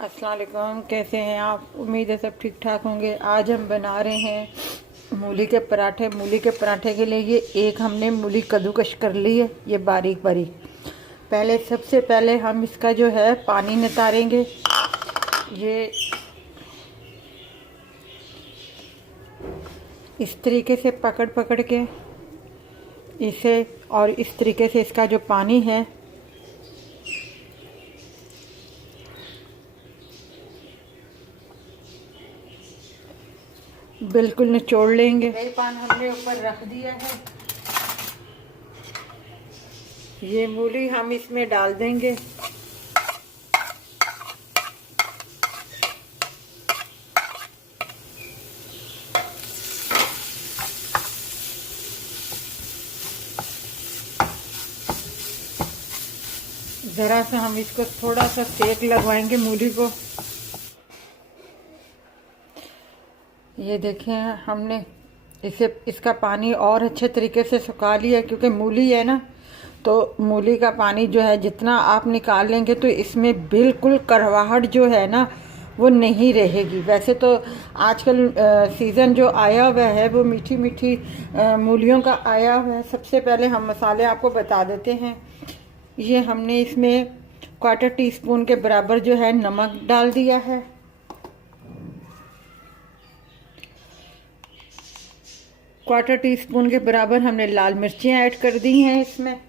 अस्सलाम वालेकुम। कैसे हैं आप? उम्मीद है सब ठीक ठाक होंगे। आज हम बना रहे हैं मूली के पराठे। मूली के पराठे के लिए ये एक हमने मूली कद्दूकश कर ली है, ये बारीक बारीक। सबसे पहले हम इसका जो है पानी नितारेंगे। ये इस तरीके से पकड़ पकड़ के इसे, और इस तरीके से इसका जो पानी है बिल्कुल निचोड़ लेंगे। फ्राई पैन हमने ऊपर रख दिया है। ये मूली हम इसमें डाल देंगे। ज़रा सा हम इसको थोड़ा सा सेक लगवाएंगे मूली को। ये देखें, हमने इसका पानी और अच्छे तरीके से सुखा लिया, क्योंकि मूली है ना, तो मूली का पानी जो है जितना आप निकाल लेंगे तो इसमें बिल्कुल कड़वाहट जो है ना वो नहीं रहेगी। वैसे तो आजकल सीज़न जो आया हुआ है वो मीठी मीठी मूलियों का आया हुआ है। सबसे पहले हम मसाले आपको बता देते हैं। ये हमने इसमें 1/4 टीस्पून के बराबर जो है नमक डाल दिया है। क्वार्टर टीस्पून के बराबर हमने लाल मिर्चें ऐड कर दी हैं इसमें।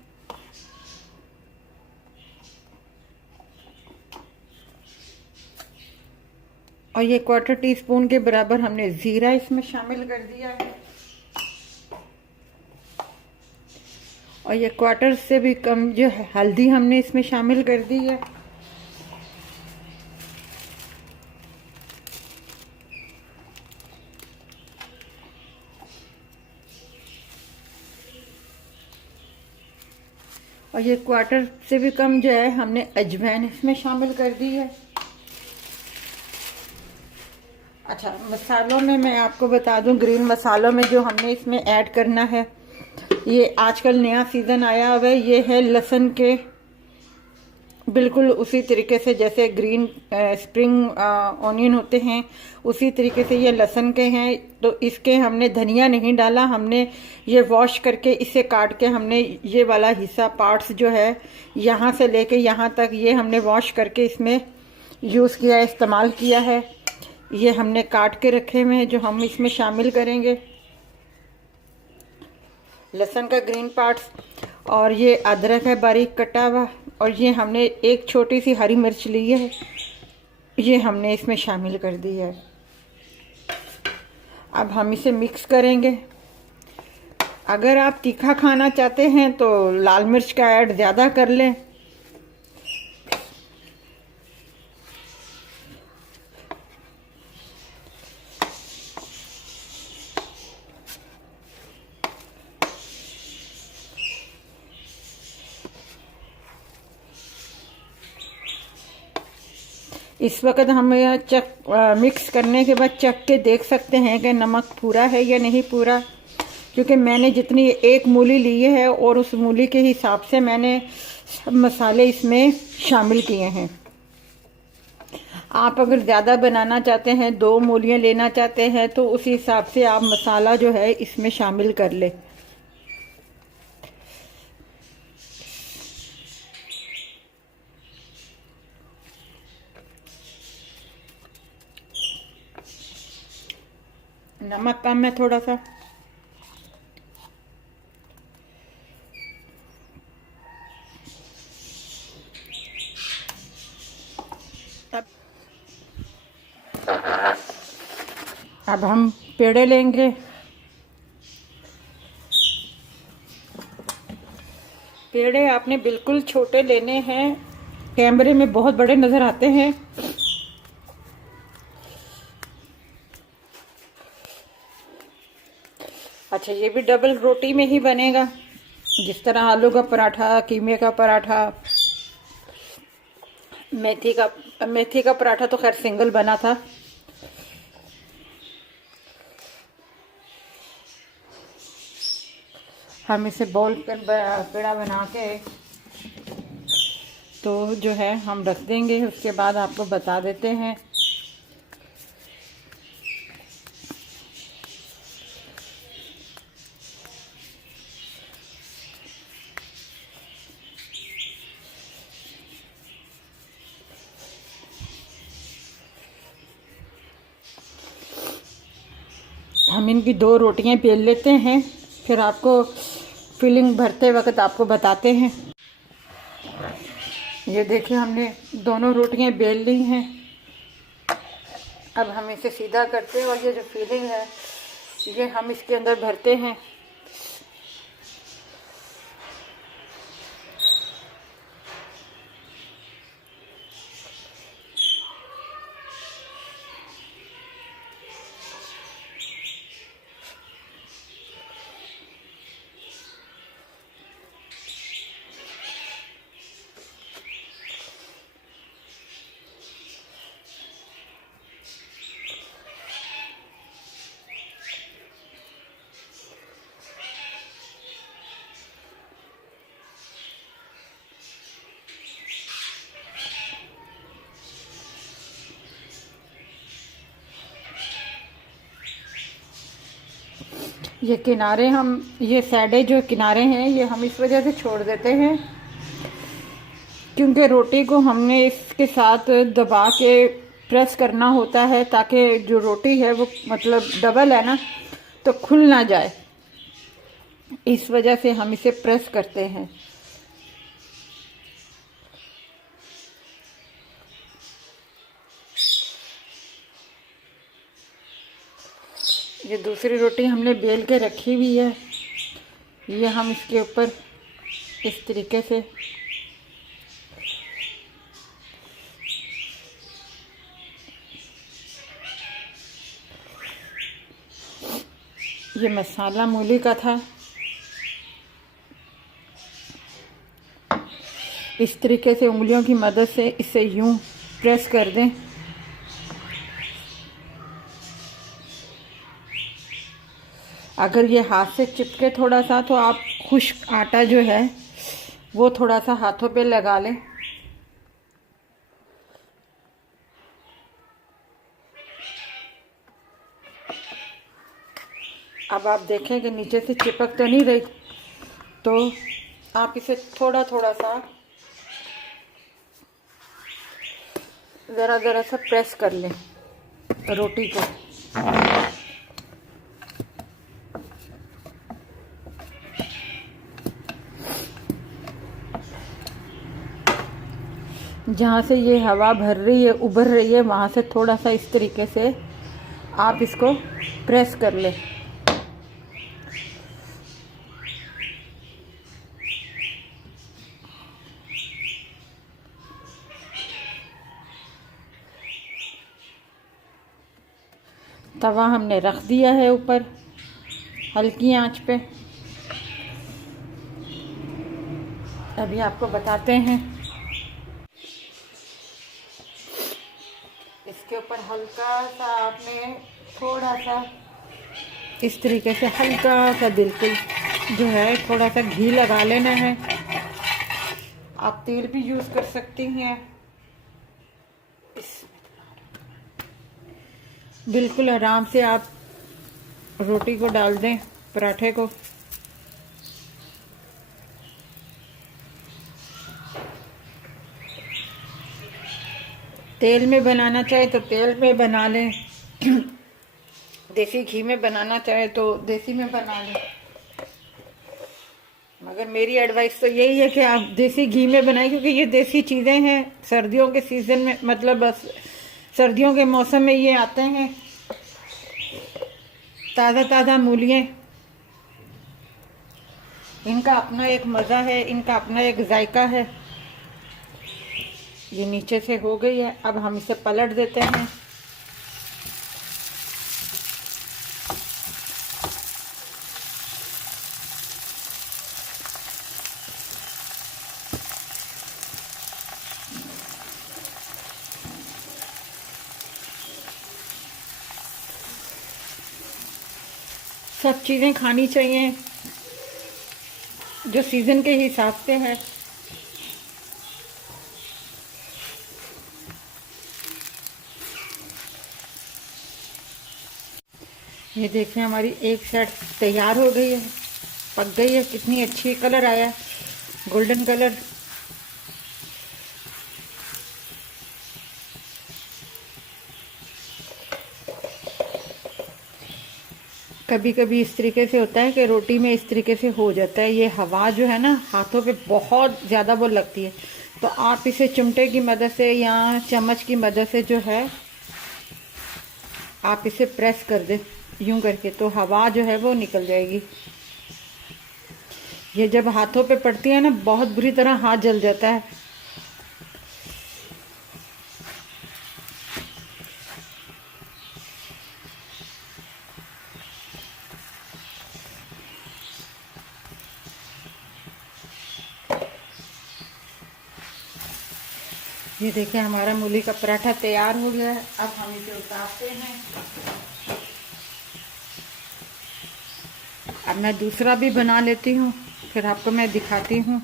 और ये 1/4 टीस्पून के बराबर हमने ज़ीरा इसमें शामिल कर दिया है। और ये 1/4 से भी कम जो है हल्दी हमने इसमें शामिल कर दी है। और ये 1/4 से भी कम जो है हमने अजवाइन इसमें शामिल कर दी है। अच्छा, मसालों में मैं आपको बता दूं, ग्रीन मसालों में जो हमने इसमें ऐड करना है, ये आजकल नया सीज़न आया हुआ है, ये है लहसुन के। बिल्कुल उसी तरीके से जैसे ग्रीन स्प्रिंग ऑनियन होते हैं, उसी तरीके से ये लहसुन के हैं। तो इसके हमने धनिया नहीं डाला, हमने ये वॉश करके इसे काट के हमने ये वाला हिस्सा पार्ट्स जो है यहाँ से लेके यहाँ तक ये हमने वॉश करके इसमें यूज़ किया, इस्तेमाल किया है। ये हमने काट के रखे हुए हैं जो हम इसमें शामिल करेंगे। लहसुन का ग्रीन पार्ट्स, और ये अदरक है बारीक कटा हुआ, और ये हमने एक छोटी सी हरी मिर्च ली है, ये हमने इसमें शामिल कर दी है। अब हम इसे मिक्स करेंगे। अगर आप तीखा खाना चाहते हैं तो लाल मिर्च का ऐड ज़्यादा कर लें। इस वक्त हम यह मिक्स करने के बाद चख के देख सकते हैं कि नमक पूरा है या नहीं पूरा, क्योंकि मैंने जितनी एक मूली ली है और उस मूली के हिसाब से मैंने सब मसाले इसमें शामिल किए हैं। आप अगर ज़्यादा बनाना चाहते हैं, 2 मूलियाँ लेना चाहते हैं, तो उस हिसाब से आप मसाला जो है इसमें शामिल कर लें। नमक कम है थोड़ा सा। अब हम पेड़े लेंगे। पेड़े आपने बिल्कुल छोटे लेने हैं, कैमरे में बहुत बड़े नज़र आते हैं। अच्छा, ये भी डबल रोटी में ही बनेगा, जिस तरह आलू का पराठा, कीमे का पराठा, मेथी का पराठा तो खैर सिंगल बना था। हम इसे बॉल कर पेड़ा बना के तो जो है हम रख देंगे, उसके बाद आपको बता देते हैं। हम इनकी 2 रोटियां बेल लेते हैं, फिर आपको फिलिंग भरते वक्त आपको बताते हैं। ये देखिए हमने दोनों रोटियां बेल ली हैं। अब हम इसे सीधा करते हैं और ये जो फिलिंग है ये हम इसके अंदर भरते हैं। ये किनारे हम, ये साइडें जो किनारे हैं ये हम इस वजह से छोड़ देते हैं क्योंकि रोटी को हमने इसके साथ दबा के प्रेस करना होता है ताकि जो रोटी है वो मतलब डबल है ना, तो खुल ना जाए। इस वजह से हम इसे प्रेस करते हैं। ये दूसरी रोटी हमने बेल के रखी हुई है, ये हम इसके ऊपर इस तरीके से ये मसाला मूली का था, इस तरीके से उंगलियों की मदद से इसे यूं प्रेस कर दें। अगर ये हाथ से चिपके थोड़ा सा तो आप खुश्क आटा जो है वो थोड़ा सा हाथों पे लगा लें। अब आप देखें कि नीचे से चिपक तो नहीं रही, तो आप इसे थोड़ा थोड़ा सा ज़रा ज़रा सा प्रेस कर लें रोटी को। जहाँ से ये हवा भर रही है, उभर रही है, वहाँ से थोड़ा सा इस तरीके से आप इसको प्रेस कर लें। तवा हमने रख दिया है ऊपर हल्की आंच पे। अभी आपको बताते हैं। इसके ऊपर हल्का सा आपने थोड़ा सा इस तरीके से हल्का सा बिल्कुल जो है थोड़ा सा घी लगा लेना है। आप तेल भी यूज़ कर सकती हैं। बिल्कुल आराम से आप रोटी को डाल दें, पराठे को। तेल में बनाना चाहे तो तेल में बना लें, देसी घी में बनाना चाहे तो देसी में बना लें। मगर मेरी एडवाइस तो यही है कि आप देसी घी में बनाएं क्योंकि ये देसी चीज़ें हैं। सर्दियों के सीज़न में मतलब बस सर्दियों के मौसम में ये आते हैं, ताज़ा ताज़ा मूलियाँ। इनका अपना एक मज़ा है, इनका अपना एक जायका है। ये नीचे से हो गई है, अब हम इसे पलट देते हैं। सब चीज़ें खानी चाहिए जो सीज़न के हिसाब से है। ये देखिए हमारी एक साइड तैयार हो गई है, पक गई है, कितनी अच्छी कलर आया है, गोल्डन कलर। कभी कभी इस तरीके से होता है कि रोटी में इस तरीके से हो जाता है, ये हवा जो है ना हाथों पे बहुत ज़्यादा वो लगती है, तो आप इसे चिमटे की मदद से या चम्मच की मदद से जो है आप इसे प्रेस कर दे यूं करके, तो हवा जो है वो निकल जाएगी। ये जब हाथों पे पड़ती है ना बहुत बुरी तरह हाथ जल जाता है। ये देखिए हमारा मूली का पराठा तैयार हो गया है। अब हम इसे उतारते हैं। अब मैं दूसरा भी बना लेती हूँ, फिर आपको मैं दिखाती हूँ।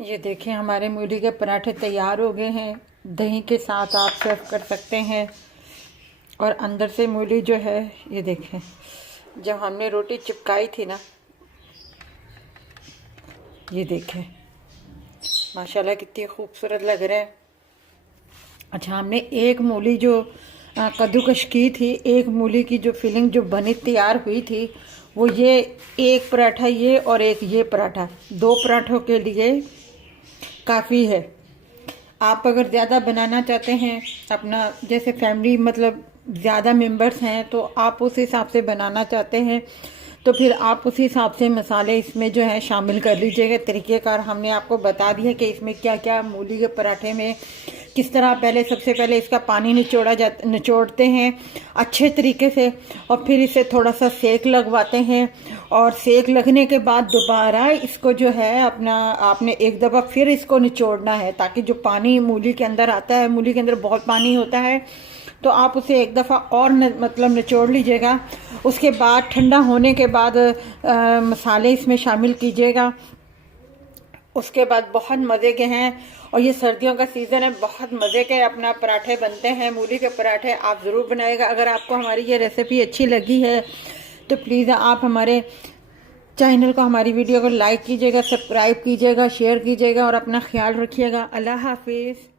ये देखिए हमारे मूली के पराठे तैयार हो गए हैं। दही के साथ आप सर्व कर सकते हैं। और अंदर से मूली जो है ये देखें, जब हमने रोटी चिपकाई थी ना, ये देखें माशाल्लाह कितनी खूबसूरत लग रहा है। अच्छा, हमने एक मूली जो कद्दूकश की थी, एक मूली की जो फिलिंग जो बनी तैयार हुई थी, वो ये एक पराठा ये और एक ये पराठा, 2 पराठों के लिए काफ़ी है। आप अगर ज़्यादा बनाना चाहते हैं अपना, जैसे फैमिली मतलब ज़्यादा मेंबर्स हैं, तो आप उस हिसाब से बनाना चाहते हैं तो फिर आप उसी हिसाब से मसाले इसमें जो है शामिल कर लीजिएगा। तरीक़ेकार हमने आपको बता दिया कि इसमें क्या क्या, मूली के पराठे में किस तरह पहले सबसे पहले इसका पानी निचोड़ते हैं अच्छे तरीके से, और फिर इसे थोड़ा सा सेक लगवाते हैं, और सेक लगने के बाद दोबारा इसको जो है अपना आपने एक दफ़ा फिर इसको निचोड़ना है, ताकि जो पानी मूली के अंदर आता है, मूली के अंदर बहुत पानी होता है, तो आप उसे एक दफ़ा और मतलब निचोड़ लीजिएगा। उसके बाद ठंडा होने के बाद मसाले इसमें शामिल कीजिएगा। उसके बाद बहुत मज़े के हैं, और ये सर्दियों का सीज़न है, बहुत मज़े के अपना पराठे बनते हैं। मूली के पराठे आप ज़रूर बनाएगा। अगर आपको हमारी ये रेसिपी अच्छी लगी है तो प्लीज़ आप हमारे चैनल को, हमारी वीडियो को लाइक कीजिएगा, सब्सक्राइब कीजिएगा, शेयर कीजिएगा, और अपना ख्याल रखिएगा। अल्लाह हाफिज़।